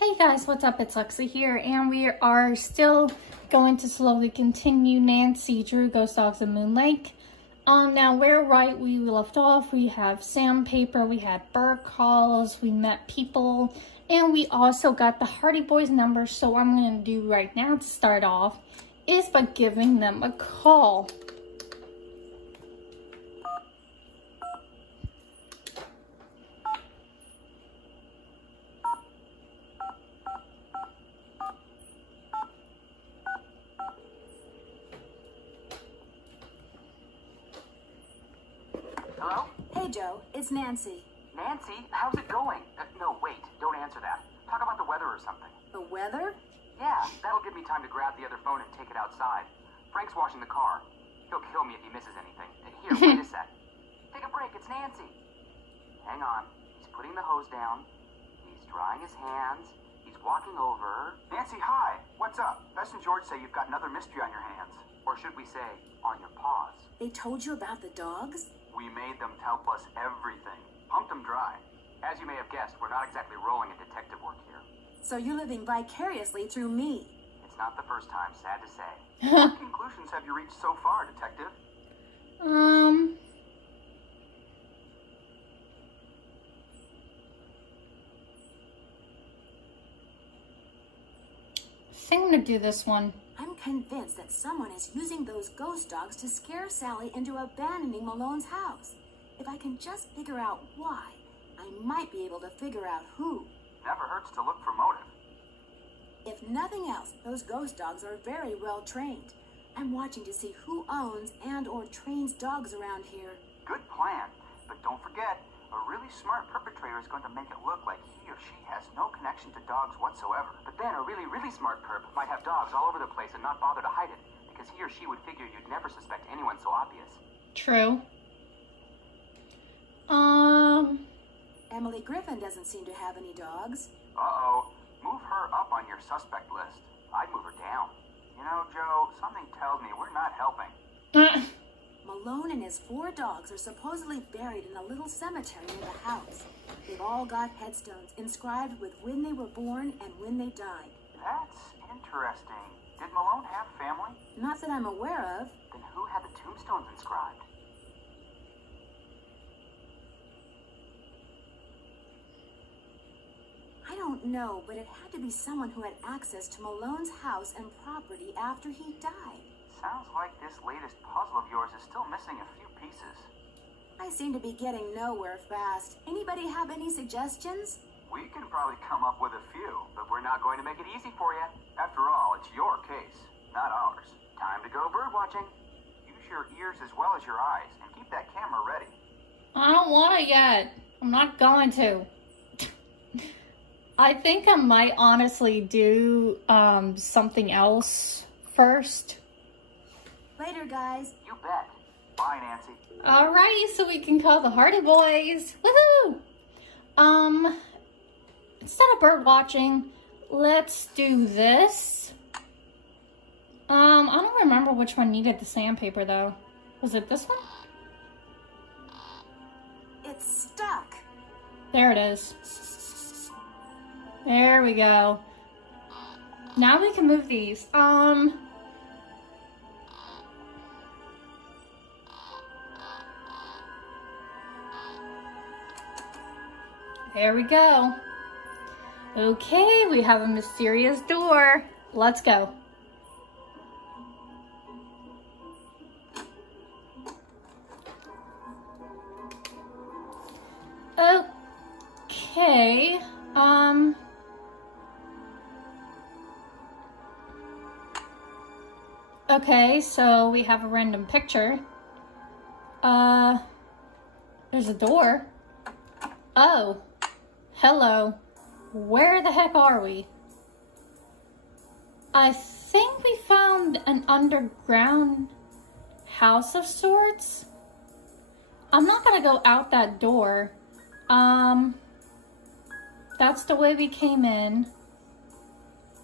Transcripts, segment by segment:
Hey guys, what's up? It's Alexcia here, and we are still going to slowly continue Nancy Drew Ghost Dogs in Moon Lake. Now we're right we left off. We have sandpaper, we had bird calls, we met people, and we also got the Hardy Boys number. So what I'm going to do right now to start off is by giving them a call. Hello? Hey, Joe. It's Nancy. Nancy, how's it going? No, wait, don't answer that. Talk about the weather or something. The weather? Yeah, that'll give me time to grab the other phone and take it outside. Frank's washing the car. He'll kill me if he misses anything. Here, wait a sec. Take a break, it's Nancy. Hang on. He's putting the hose down. He's drying his hands. He's walking over. Nancy, hi. What's up? Bess and George say you've got another mystery on your hands. Or should we say, on your paws. They told you about the dogs? We made them tell us everything. Pumped them dry. As you may have guessed, we're not exactly rolling in detective work here. So you're living vicariously through me. It's not the first time, sad to say. What conclusions have you reached so far, detective? I think I'm gonna do this one. I'm convinced that someone is using those ghost dogs to scare Sally into abandoning Malone's house. If I can just figure out why, I might be able to figure out who. Never hurts to look for motive. If nothing else, those ghost dogs are very well trained. I'm watching to see who owns and or trains dogs around here. Good plan. But don't forget, a really smart perpetrator is going to make it look like he or she has no connection to dogs whatsoever. But then a really, really smart perp might have dogs all over the place and not bother to hide it, because he or she would figure you'd never suspect anyone so obvious. True. Emily Griffin doesn't seem to have any dogs. Uh-oh. Move her up on your suspect list. I'd move her down. You know, Joe, something tells me we're not helping. Malone and his 4 dogs are supposedly buried in a little cemetery near the house. They've all got headstones inscribed with when they were born and when they died. That's interesting. Did Malone have family? Not that I'm aware of. Then who had the tombstones inscribed? I don't know, but it had to be someone who had access to Malone's house and property after he died. Sounds like this latest puzzle of yours is still missing a few pieces. I seem to be getting nowhere fast. Anybody have any suggestions? We can probably come up with a few, but we're not going to make it easy for you. After all, it's your case, not ours. Time to go bird watching. Use your ears as well as your eyes, and keep that camera ready. I don't want it yet. I'm not going to. I think I might honestly do something else first. Later, guys. You bet. Bye, Nancy. Alrighty, so we can call the Hardy Boys. Woohoo! Instead of bird watching, let's do this. I don't remember which one needed the sandpaper though. Was it this one? It's stuck. There it is. There we go. Now we can move these. There we go. Okay, we have a mysterious door. Let's go. Okay, okay, so we have a random picture. There's a door. Oh, hello. Where the heck are we? I think we found an underground house of sorts. I'm not gonna go out that door. That's the way we came in.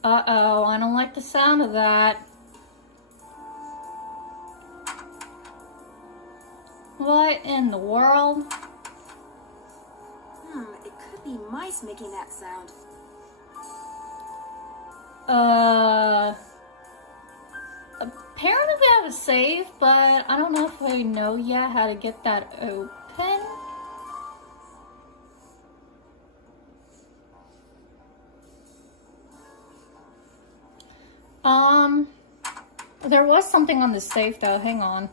Uh-oh, I don't like the sound of that. What in the world? It could be mice making that sound. Apparently we have a safe, but I don't know if we know yet how to get that open. There was something on the safe though, hang on.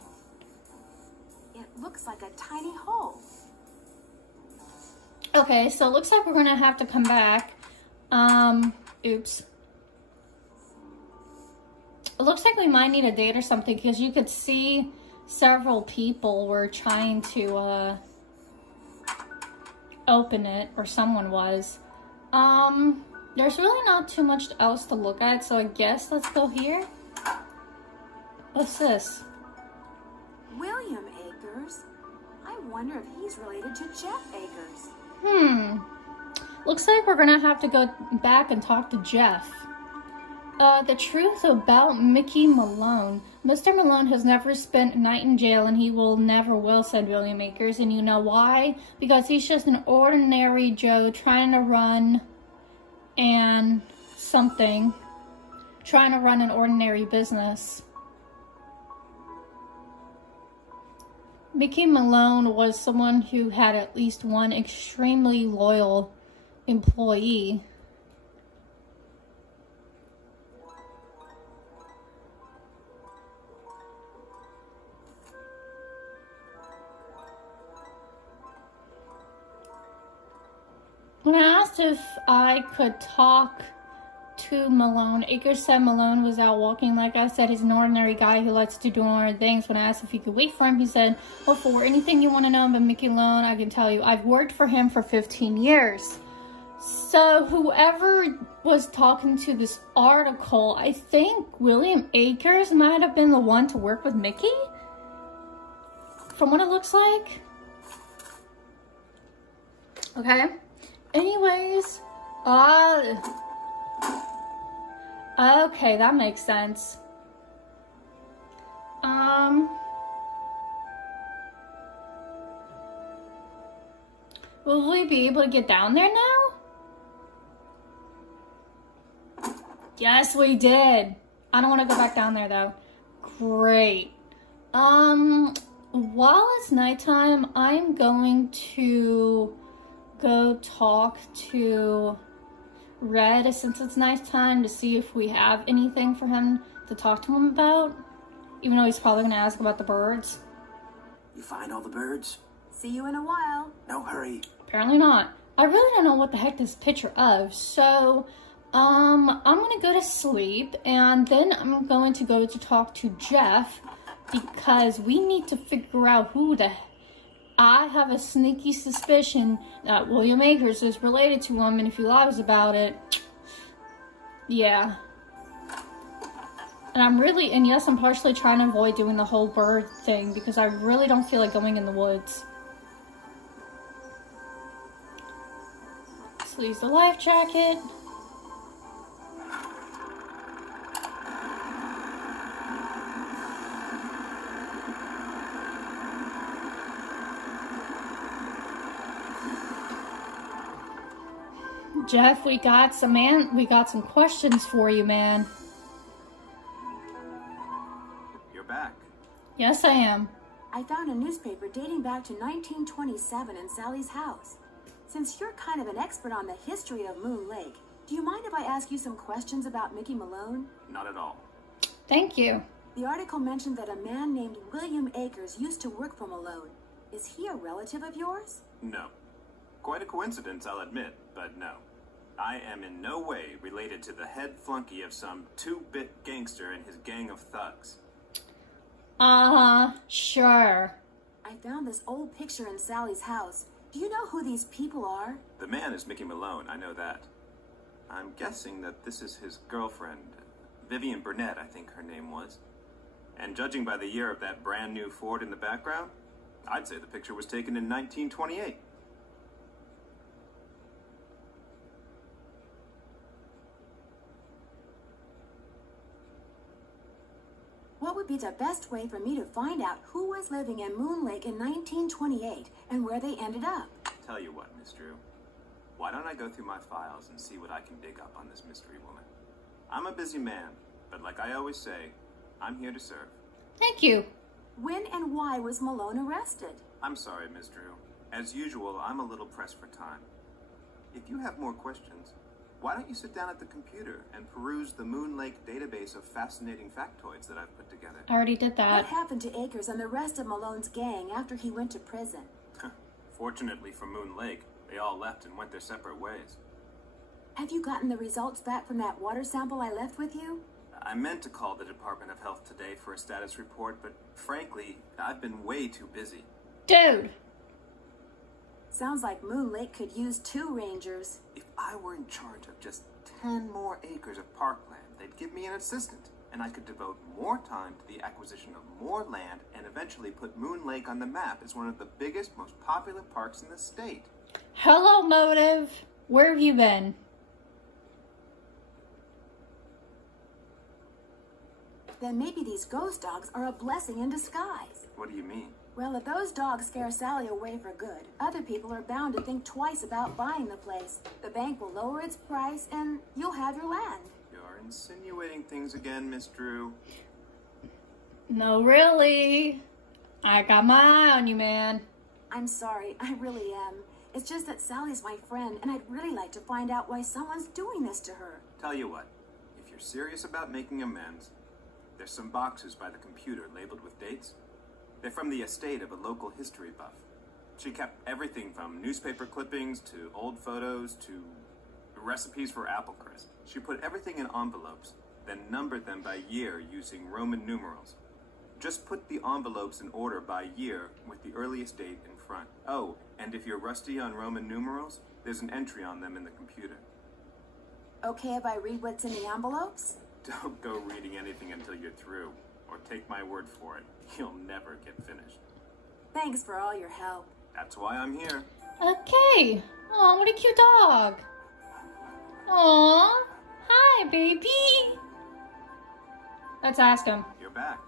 It looks like a tiny hole. Okay, so it looks like we're gonna have to come back. Oops. It looks like we might need a date or something because you could see several people were trying to open it, or someone was. There's really not too much else to look at, so I guess let's go here. What's this? William Akers? I wonder if he's related to Jeff Akers. Looks like we're gonna have to go back and talk to Jeff. The truth about Mickey Malone. Mr. Malone has never spent a night in jail, and he will never will, said William Akers. And you know why? Because he's just an ordinary Joe trying to run an ordinary business. Mickey Malone was someone who had at least one extremely loyal employee. When I asked if I could talk to Malone, Akers said Malone was out walking. Like I said, he's an ordinary guy who likes to do ordinary things. When I asked if he could wait for him, he said, well, for anything you want to know about Mickey Malone, I can tell you, I've worked for him for 15 years. So whoever was talking to this article, I think William Akers might have been the one to work with Mickey, from what it looks like. Okay. Anyways, okay, that makes sense. Will we be able to get down there now? Yes, we did. I don't want to go back down there though. Great. While it's nighttime, I'm going to go talk to Red since it's nighttime to see if we have anything for him to talk to him about, even though he's probably gonna ask about the birds. You find all the birds? See you in a while. No hurry. Apparently not. I really don't know what the heck this picture of, so I'm gonna go to sleep and then I'm going to go to talk to Jeff because we need to figure out who the I have a sneaky suspicion that William Akers is related to him, and if he lies about it, yeah. And yes, I'm partially trying to avoid doing the whole bird thing because I really don't feel like going in the woods. Let's use the life jacket. Jeff, we got some questions for you, man. You're back. Yes, I am. I found a newspaper dating back to 1927 in Sally's house. Since you're kind of an expert on the history of Moon Lake, do you mind if I ask you some questions about Mickey Malone? Not at all. Thank you. The article mentioned that a man named William Akers used to work for Malone. Is he a relative of yours? No. Quite a coincidence, I'll admit, but no. I am in no way related to the head flunky of some two-bit gangster and his gang of thugs. Sure. I found this old picture in Sally's house. Do you know who these people are? The man is Mickey Malone, I know that. I'm guessing that this is his girlfriend, Vivian Burnett, I think her name was. And judging by the year of that brand new Ford in the background, I'd say the picture was taken in 1928. What would be the best way for me to find out who was living in Moon Lake in 1928 and where they ended up? Tell you what, Miss Drew. Why don't I go through my files and see what I can dig up on this mystery woman? I'm a busy man, but like I always say, I'm here to serve. Thank you. When and why was Malone arrested? I'm sorry, Miss Drew. As usual, I'm a little pressed for time. If you have more questions, why don't you sit down at the computer and peruse the Moon Lake database of fascinating factoids that I've put together? I already did that. What happened to Akers and the rest of Malone's gang after he went to prison? Fortunately for Moon Lake, they all left and went their separate ways. Have you gotten the results back from that water sample I left with you? I meant to call the Department of Health today for a status report, but frankly, I've been way too busy. Dude. Sounds like Moon Lake could use 2 rangers. If I were in charge of just 10 more acres of parkland, they'd give me an assistant, and I could devote more time to the acquisition of more land and eventually put Moon Lake on the map as one of the biggest, most popular parks in the state. Hello, Motive. Where have you been? Then maybe these ghost dogs are a blessing in disguise. What do you mean? Well, if those dogs scare Sally away for good, other people are bound to think twice about buying the place. The bank will lower its price, and you'll have your land. You're insinuating things again, Miss Drew. No, really. I got my eye on you, man. I'm sorry, I really am. It's just that Sally's my friend, and I'd really like to find out why someone's doing this to her. Tell you what, if you're serious about making amends, there's some boxes by the computer labeled with dates. They're from the estate of a local history buff. She kept everything from newspaper clippings to old photos to recipes for apple crisp. She put everything in envelopes, then numbered them by year using Roman numerals. Just put the envelopes in order by year with the earliest date in front. Oh, and if you're rusty on Roman numerals, there's an entry on them in the computer. Okay if I read what's in the envelopes? Don't go reading anything until you're through, or take my word for it. You'll never get finished. Thanks for all your help. That's why I'm here. Okay. Oh, what a cute dog. Aw. Hi, baby. Let's ask him. You're back.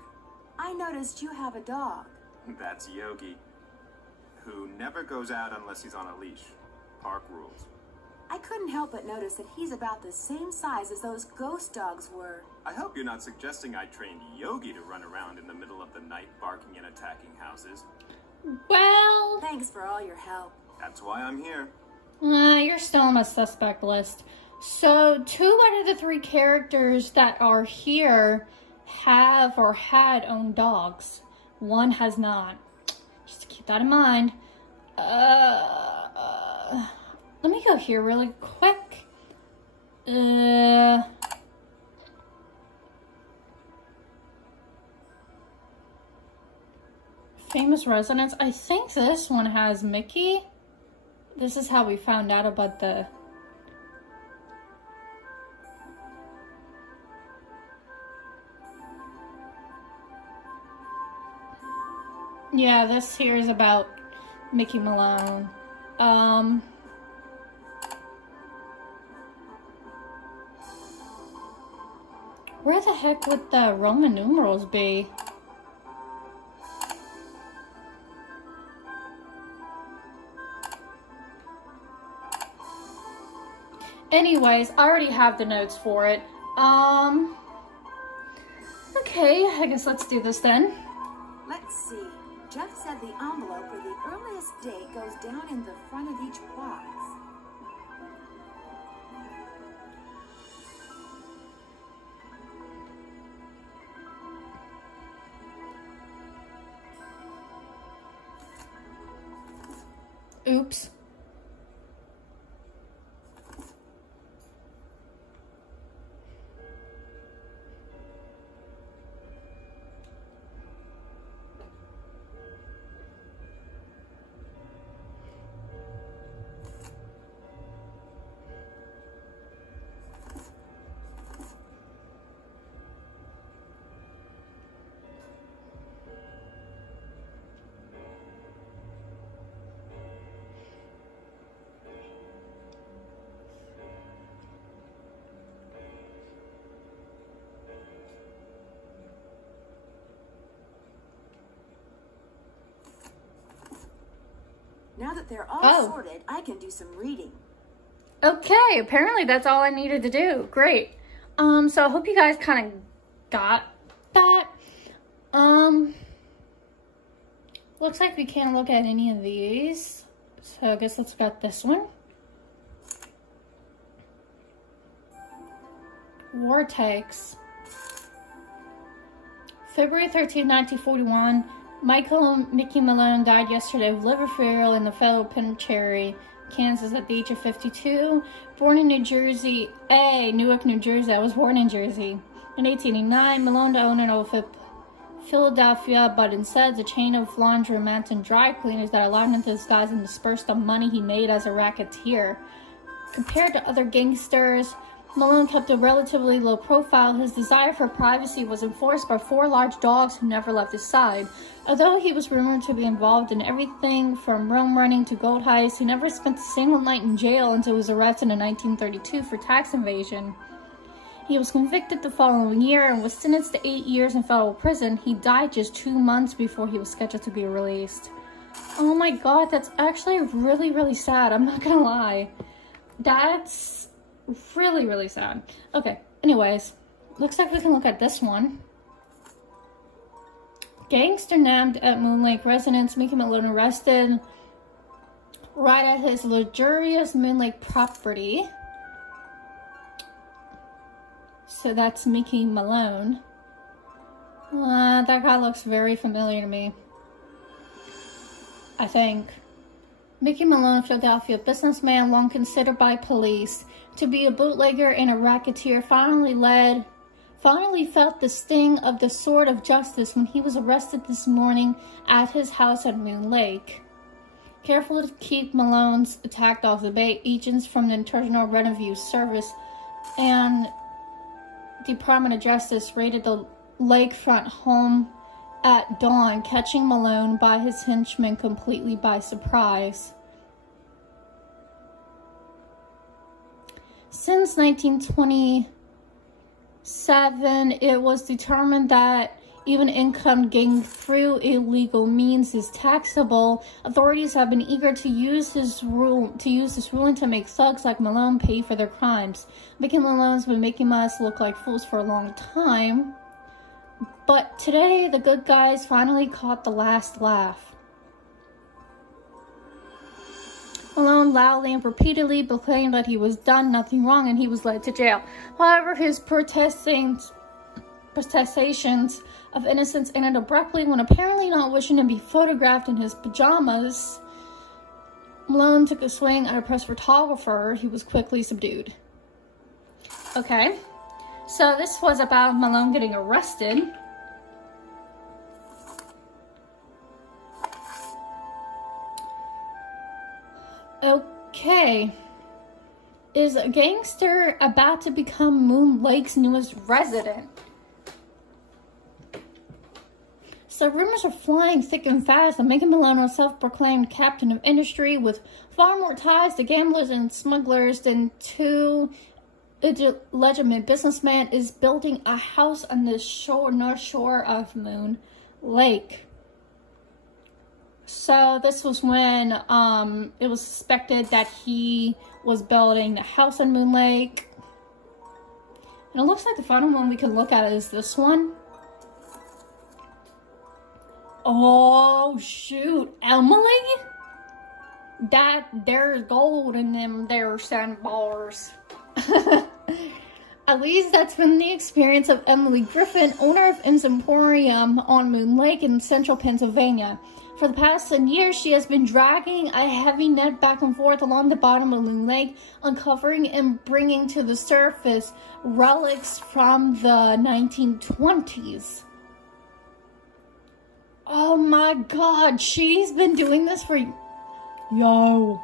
I noticed you have a dog. That's Yogi, who never goes out unless he's on a leash. Park rules. I couldn't help but notice that he's about the same size as those ghost dogs were. I hope you're not suggesting I trained Yogi to run around in the middle of the night barking and attacking houses. Well, Thanks for all your help. That's why I'm here. you're still on my suspect list. So 2 out of the 3 characters that are here have or had owned dogs. 1 has not. Just keep that in mind. Let me go here really quick. Famous residence. I think this one has Mickey. This is how we found out about the... Yeah, this here is about Mickey Malone. Where the heck would the Roman numerals be? Anyways, I already have the notes for it. Okay, I guess let's do this then. Let's see. Jeff said the envelope with the earliest date goes down in the front of each box. Oops. Now that they're all sorted, I can do some reading. Okay, apparently that's all I needed to do. Great. So I hope you guys kind of got that. Looks like we can't look at any of these. So I guess let's look at this one. Vortex. February 13, 1941, Michael Mickey Malone died yesterday of liver failure in the federal penitentiary, Kansas, at the age of 52. Born in New Jersey, Newark, New Jersey. I was born in Jersey. In 1889, Malone the owner of Philadelphia, but instead the chain of laundromats and dry cleaners that allowed him to disguise and disperse the money he made as a racketeer. Compared to other gangsters, Malone kept a relatively low profile. His desire for privacy was enforced by 4 large dogs who never left his side. Although he was rumored to be involved in everything from rum running to gold heists, he never spent a single night in jail until he was arrested in 1932 for tax evasion. He was convicted the following year and was sentenced to 8 years in federal prison. He died just 2 months before he was scheduled to be released. Oh my god, that's actually really, really sad. I'm not gonna lie. That's really, really sad. Okay, anyways, looks like we can look at this one. Gangster nabbed at Moon Lake residence, Mickey Malone arrested right at his luxurious Moon Lake property. So that's Mickey Malone. That guy looks very familiar to me, I think. Mickey Malone, Philadelphia businessman, long considered by police to be a bootlegger and a racketeer, finally felt the sting of the sword of justice when he was arrested this morning at his house at Moon Lake. Careful to keep Malone's attack off the bay, agents from the Internal Revenue Service and Department of Justice raided the lakefront home at dawn, catching Malone by his henchmen completely by surprise. Since 1927, it was determined that even income gained through illegal means is taxable. Authorities have been eager to use this ruling to make thugs like Malone pay for their crimes. Mickey Malone's been making us look like fools for a long time. But today, the good guys finally caught the last laugh. Malone loudly and repeatedly proclaimed that he was done nothing wrong and he was led to jail. However, his protestations of innocence ended abruptly when, apparently not wishing to be photographed in his pajamas, Malone took a swing at a press photographer. He was quickly subdued. Okay, so this was about Malone getting arrested. Okay. Is a gangster about to become Moon Lake's newest resident? So rumors are flying thick and fast that Mickey Malone, a self-proclaimed captain of industry with far more ties to gamblers and smugglers than to a legitimate businessman, is building a house on the north shore of Moon Lake. So this was when it was suspected that he was building a house on Moon Lake. And it looks like the final one we can look at is this one. Oh shoot, Emily? There's gold in them there sandbars. At least that's been the experience of Emily Griffin, owner of M's Emporium on Moon Lake in central Pennsylvania. For the past 10 years, she has been dragging a heavy net back and forth along the bottom of Moon Lake, uncovering and bringing to the surface relics from the 1920s. Oh my god, she's been doing this for... Yo.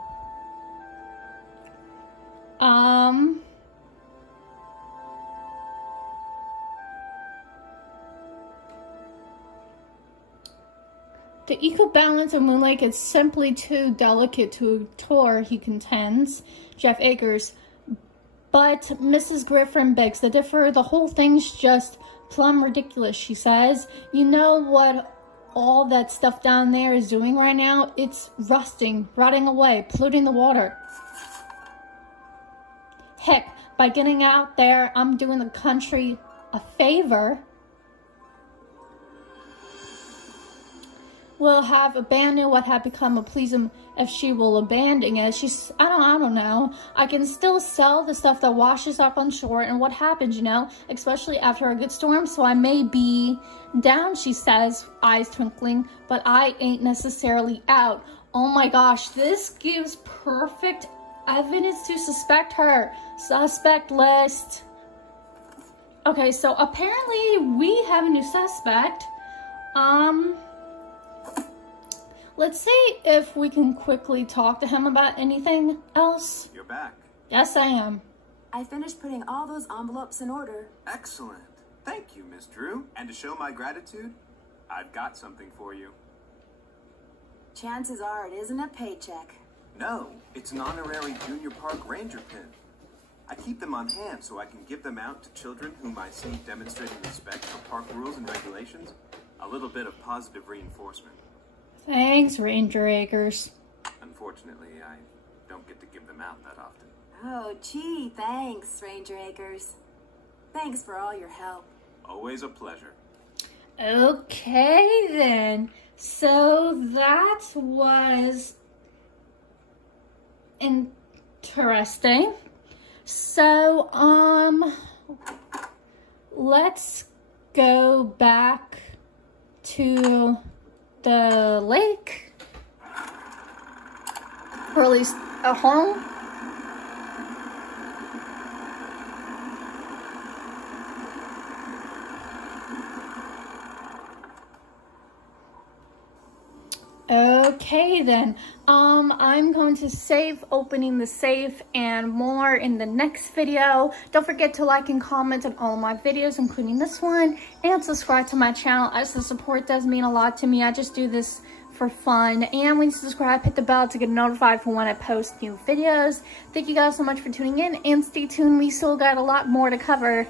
The eco-balance of Moon Lake is simply too delicate to tour, he contends, Jeff Akers. But Mrs. Griffin begs to differ. The whole thing's just plumb ridiculous, she says. You know what all that stuff down there is doing right now? It's rusting, rotting away, polluting the water. Heck, by getting out there, I'm doing the country a favor. Will have abandoned what had become a pleasing if she will abandon it. She's, I don't know. I can still sell the stuff that washes up on shore and what happens, you know, especially after a good storm. So I may be down, she says, eyes twinkling, but I ain't necessarily out. Oh my gosh, this gives perfect evidence to suspect her. Suspect list. Okay, so apparently we have a new suspect. Let's see if we can quickly talk to him about anything else. You're back. Yes, I am. I finished putting all those envelopes in order. Excellent. Thank you, Miss Drew. And to show my gratitude, I've got something for you. Chances are it isn't a paycheck. No, it's an honorary junior park ranger pin. I keep them on hand so I can give them out to children whom I see demonstrating respect for park rules and regulations. A little bit of positive reinforcement. Thanks, Ranger Acres. Unfortunately, I don't get to give them out that often. Oh, gee, thanks, Ranger Acres. Thanks for all your help. Always a pleasure. Okay, then. So that was interesting. So, let's go back to the lake, or at least a home. Okay then, I'm going to save opening the safe and more in the next video. Don't forget to like and comment on all of my videos, including this one, and subscribe to my channel, as the support does mean a lot to me. I just do this for fun. And when you subscribe, hit the bell to get notified for when I post new videos. Thank you guys so much for tuning in, and stay tuned. We still got a lot more to cover.